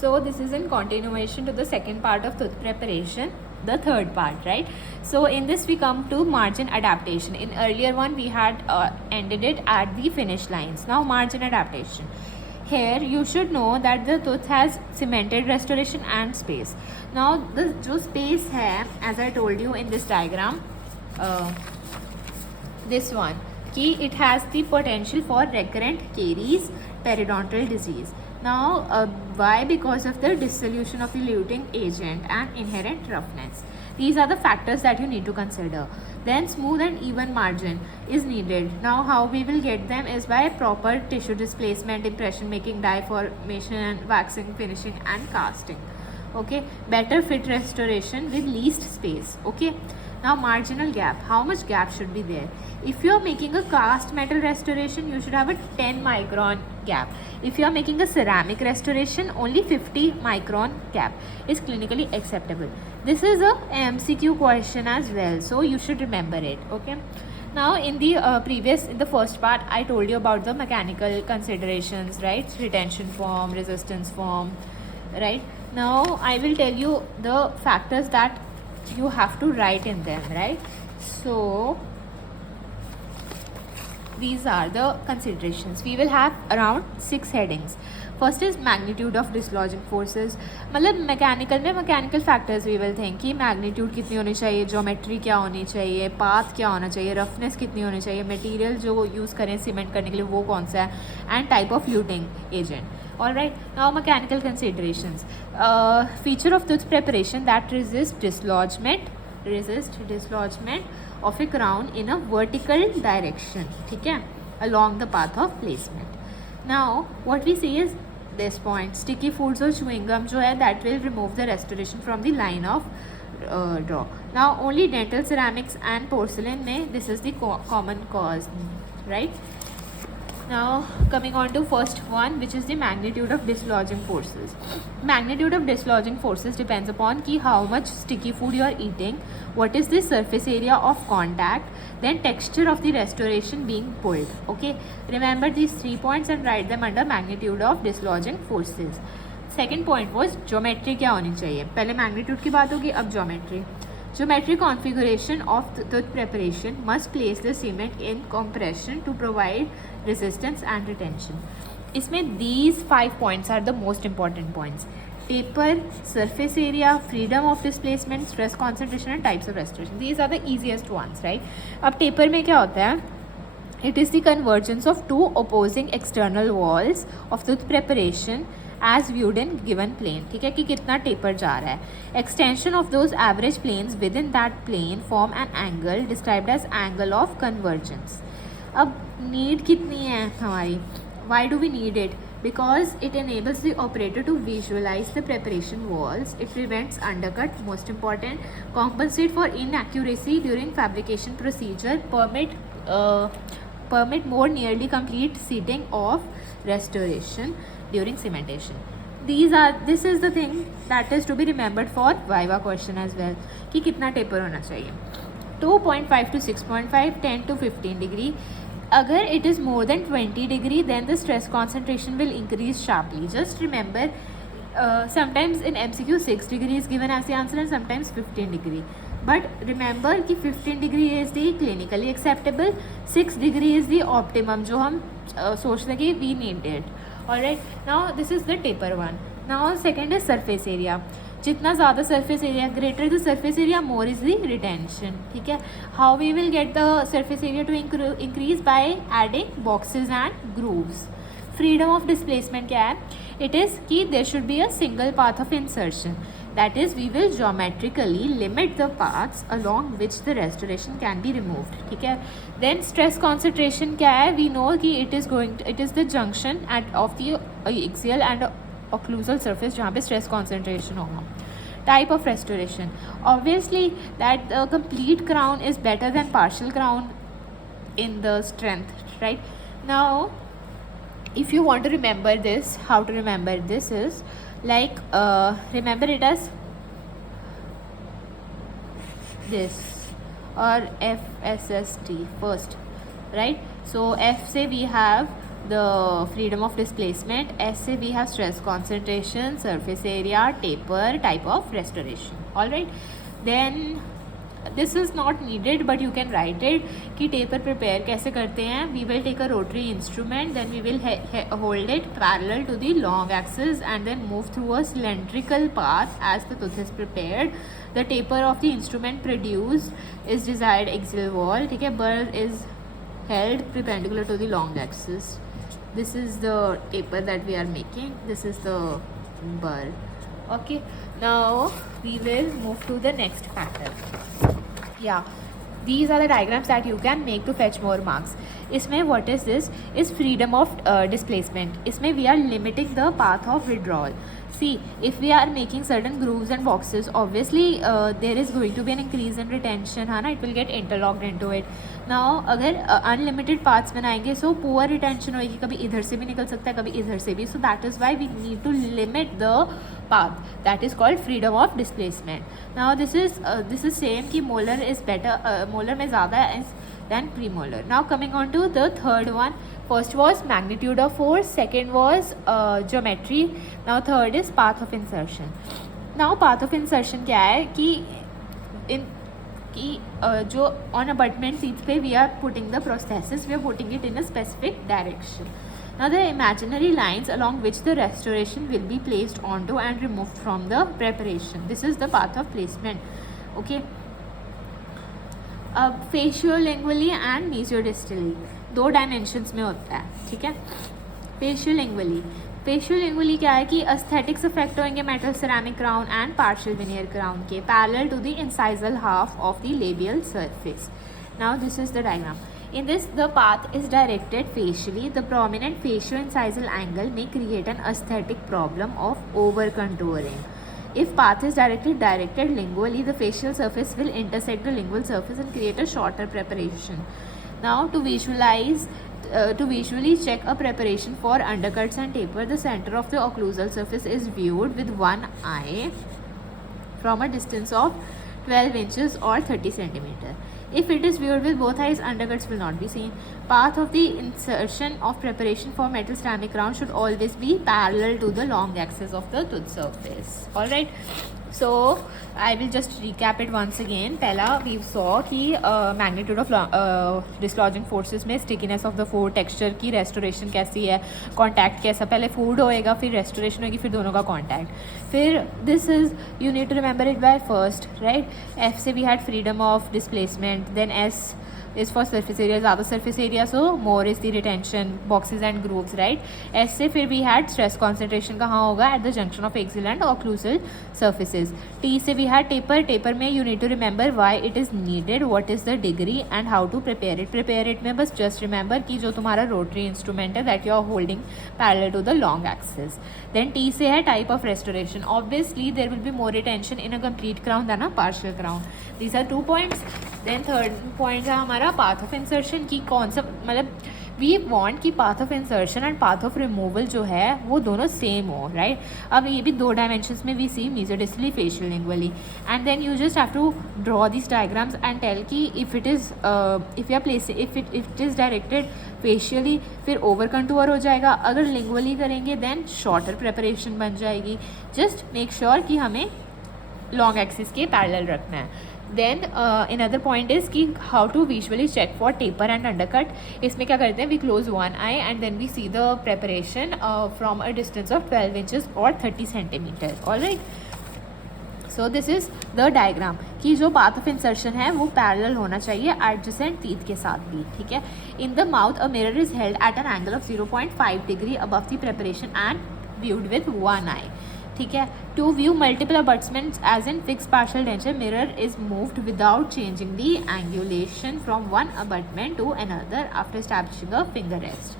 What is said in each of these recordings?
So this is in continuation to the second part of tooth preparation, the third part, right? So in this we come to margin adaptation. In earlier one we had ended it at the finish lines. Now margin adaptation. Here you should know that the tooth has cemented restoration and space. Now the जो space है, as I told you in this diagram, this one, कि it has the potential for recurrent caries, periodontal disease. Now why? Because of the dissolution of eluting agent and inherent roughness. These are the factors that you need to consider. Then smooth and even margin is needed. Now how we will get them is by proper tissue displacement, impression making, dye formation and waxing, finishing and casting. Okay, better fit restoration with least space. Okay, now marginal gap, how much gap should be there? If you are making a cast metal restoration, you should have a 10 micron gap. If you are making a ceramic restoration, only 50 micron gap is clinically acceptable. This is a MCQ question as well, so you should remember it. Okay, now in the in the first part I told you about the mechanical considerations, right? Retention form, resistance form, right? Now I will tell you the factors that you have to write in them, right? So these are the considerations. We will have around 6 headings. First is magnitude of dislodging forces. मतलब mechanical में mechanical factors we will think कि magnitude कितनी होनी चाहिए, geometry क्या होनी चाहिए, path क्या होना चाहिए, रफनेस कितनी होनी चाहिए, मटेरियल जो यूज़ करें सीमेंट करने के लिए वो कौन सा है, and type of luting agent. All right, now mechanical considerations. Feature of tooth preparation that resist dislodgement of a crown in a vertical direction, ठीक है, along the path of placement. Now what we see is this point, sticky foods or chewing gum जो है that will remove the restoration from the line of draw. Now only dental ceramics and porcelain में this is the common cause, right? Now coming on to first one, which is the magnitude of dislodging forces. Magnitude of dislodging forces depends upon कि how much sticky food you are eating, what is the surface area of contact, then texture of the restoration being pulled. Okay, remember these 3 points and write them under magnitude of dislodging forces. Second point was geometry क्या होनी चाहिए. पहले magnitude की बात होगी, अब geometry. Geometry configuration of tooth preparation must place the cement in compression to provide resistance and retention. इसमें these 5 points are the most important points. Taper, surface area, freedom of displacement, stress concentration and types of restoration. These are the easiest ones, right? अब taper में क्या होता है? It is the convergence of two opposing external walls of tooth preparation as viewed in given plane. ठीक है, कि कितना taper जा रहा है. Extension of those average planes within that plane form an angle described as angle of convergence. अब need कितनी है हमारी? Why do we need it? Because it enables the operator to visualize the preparation walls. It prevents undercut, most important, compensate for inaccuracy during fabrication procedure, permit more nearly complete seating of restoration during cementation. This is the thing that is to be remembered for viva question as well, कि कितना taper होना चाहिए. 2.5 to 6.5, 10 to 15 degree. अगर it is more than 20 degree, then the stress concentration will increase sharply. Just remember, sometimes in MCQ 6 degree is given as the answer and sometimes 15 degree. But remember कि 15 degree is the clinically acceptable, 6 degree is the optimum जो हम सोचते हैं कि we need it. Alright, now this is the taper one. Now second is surface area. जितना ज़्यादा surface area, greater the surface area, more is the retention. ठीक है, how we will get the surface area to increase by adding boxes and grooves. Freedom of displacement क्या है? It is कि there should be a single path of insertion. That is, we will geometrically limit the paths along which the restoration can be removed. ठीक है. Then stress concentration क्या है? We know कि it is the junction of the axial and occlusal surface जहाँ पे stress concentration होगा. Type of restoration. Obviously, that the complete crown is better than partial crown in the strength, right? Now, if you want to remember this, how to remember this is like remember it as this or FSST first, right? So F say we have the freedom of displacement. S we have stress concentration, surface area, taper, type of restoration. All right, then this is not needed but you can write it कि taper prepare कैसे करते हैं. We will take a rotary instrument, then we will hold it parallel to the long axis and then move through a cylindrical path as the tooth is prepared. The taper of the instrument produced is desired axial wall. ठीक है, burr is held perpendicular to the long axis. This is the taper that we are making. This is the burr. Okay, now we will move to the next pattern. Yeah, these are the diagrams that you can make to fetch more marks. इसमें what is this is freedom of displacement. इसमें we are limiting the path of withdrawal. See, if we are making certain grooves and boxes, obviously there is going to be an increase in retention, है ना, it will get interlocked into it. Now अगर unlimited paths बनाएंगे so poor retention होएगी, कभी इधर से भी निकल सकता है, कभी इधर से भी. So that is why we need to limit the path. That is called freedom of displacement. Now this is same कि molar is better, molar में ज़्यादा than premolar. Now coming on to the third one. First was magnitude of force, second was geometry, now third is path of insertion. Now path of insertion क्या है कि जो on abutment teeth पे we are putting the prosthesis, we are putting it in a specific direction. Now the imaginary lines along which the restoration will be placed onto and removed from the preparation. This is the path of placement. Okay. अब फेशियोलिंगुअली and मीजियोडिस्टली दो dimensions में होता है. ठीक है, फेशियोलिंगुअली क्या है कि एस्थेटिक्स इफेक्ट होंगे metal ceramic crown and partial veneer crown के parallel to the incisal half of the labial surface. Now this is the diagram. In this, the path is directed facially. The prominent facio-incisal angle may create an aesthetic problem of over-contouring. If path is directed lingually, the facial surface will intersect the lingual surface and create a shorter preparation. Now, to visually check a preparation for undercuts and taper, the center of the occlusal surface is viewed with one eye from a distance of 12 inches or 30 centimeter. If it is viewed with both eyes, undercuts will not be seen. Path of the insertion of preparation for metal ceramic crown should always be parallel to the long axis of the tooth surface. Alright, so I will just recap it once again. पहला we saw कि magnitude of dislodging forces में stickiness of the food, texture की restoration कैसी है, contact कैसा, पहले food होएगा फिर restoration होएगी फिर दोनों का contact. फिर this is you need to remember it by first, right? F से we had freedom of displacement, then S is for surface area, ज़्यादा surface area, so more is the retention, boxes and grooves, right? S से फिर we had stress concentration कहाँ होगा at the junction of axial and occlusal surfaces. T से we had taper में you need to remember why it is needed, what is the degree and how to prepare it में बस just remember कि जो तुम्हारा rotary instrument है that you are holding parallel to the long axis. Then T से है type of restoration. Obviously there will be more retention in a complete crown than a partial crown. These are 2 points. Then third point है हमारा path of insertion की कौन सा, मतलब we want कि path of insertion and path of removal जो है वो दोनों सेम हो, राइट? अब ये भी दो डायमेंशंस में we see mesiodistally faciolingually and then you just have to draw this diagrams and tell कि if it is directed facially फिर ओवर कंटूर हो जाएगा, अगर लिंगुअली करेंगे देन शॉर्टर प्रेपरेशन बन जाएगी. जस्ट मेक श्योर कि हमें लॉन्ग एक्सिस के पैरेलल रखना है. देन another पॉइंट इज़ कि how to visually check for taper and undercut. इसमें क्या करते हैं, we close one eye and then we see the preparation from a distance of 12 inches और 30 centimeter. Alright, so this is the diagram कि जो path of insertion है वो parallel होना चाहिए एडजेसेंट टीथ के साथ भी. ठीक है. In the mouth a mirror is held at an angle of 0.5 degree above the preparation and viewed with one eye. ठीक है. To view multiple abutments as in fix partial denture, mirror is moved without changing the angulation from one abutment to another after establishing a finger rest.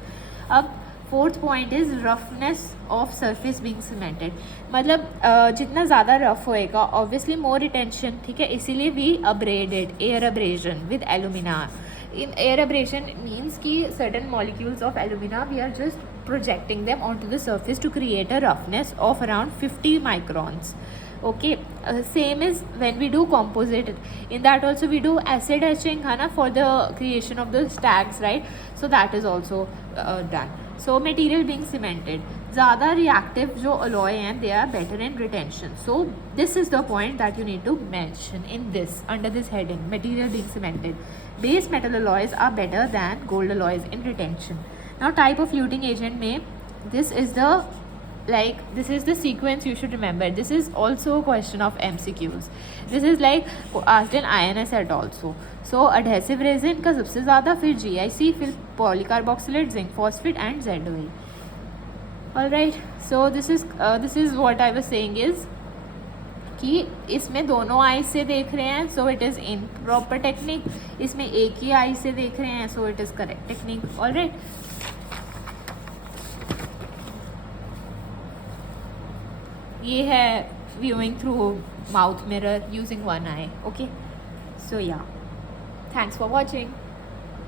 अब fourth point is roughness of surface being cemented. मतलब जितना ज़्यादा rough होएगा obviously more retention. ठीक है. इसीलिए we abraded air abrasion with alumina. In air abrasion means कि certain molecules of alumina we are just projecting them onto the surface to create a roughness of around 50 microns. Okay, same is when we do composite. In that also we do acid etching है ना for the creation of the stacks, right? So that is also done. So material being cemented, ज़्यादा reactive जो alloy हैं they are better in retention. So this is the point that you need to mention in this under this heading, material being cemented. Base metal alloys are better than gold alloys in retention. Now type of fluting agent में this is the this is the sequence you should remember. This is also a question of MCQs. This is like asked in INSET also. So adhesive resin का सबसे ज़्यादा, फिर GIC, फिर polycarboxylate, zinc phosphate and ZOA. Alright, so this is what I was saying is कि इसमें दोनों आई से देख रहे हैं, so it is improper technique. इसमें एक ही आई से देख रहे हैं, so it is correct technique. Alright, ये है viewing through mouth mirror using one eye. Okay, so yeah, thanks for watching.